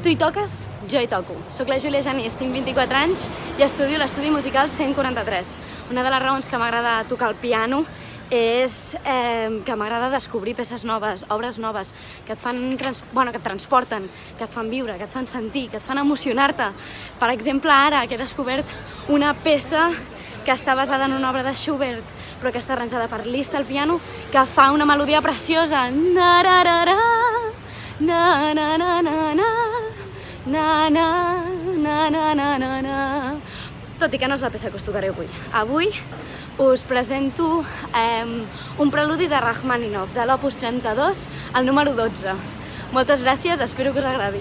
Tu hi toques? Jo hi toco. Soc la Júlia Genís, tinc 24 anys i estudio l'estudi musical 143. Una de les raons que m'agrada tocar el piano és que m'agrada descobrir peces noves, obres noves, que et fan, que et transporten, que et fan viure, que et fan sentir, que et fan emocionar-te. Per exemple, ara que he descobert una peça que està basada en una obra de Schubert, però que està arranjada per Liszt al piano, que fa una melodia preciosa. Na-ra-ra-ra, na-na-na-na-na, na-na-na-na-na-na. Tot i que no és la peça que us tocaré avui. Avui us presento un preludi de Rachmaninoff, de l'Opus 32, el número 12. Moltes gràcies, espero que us agradi.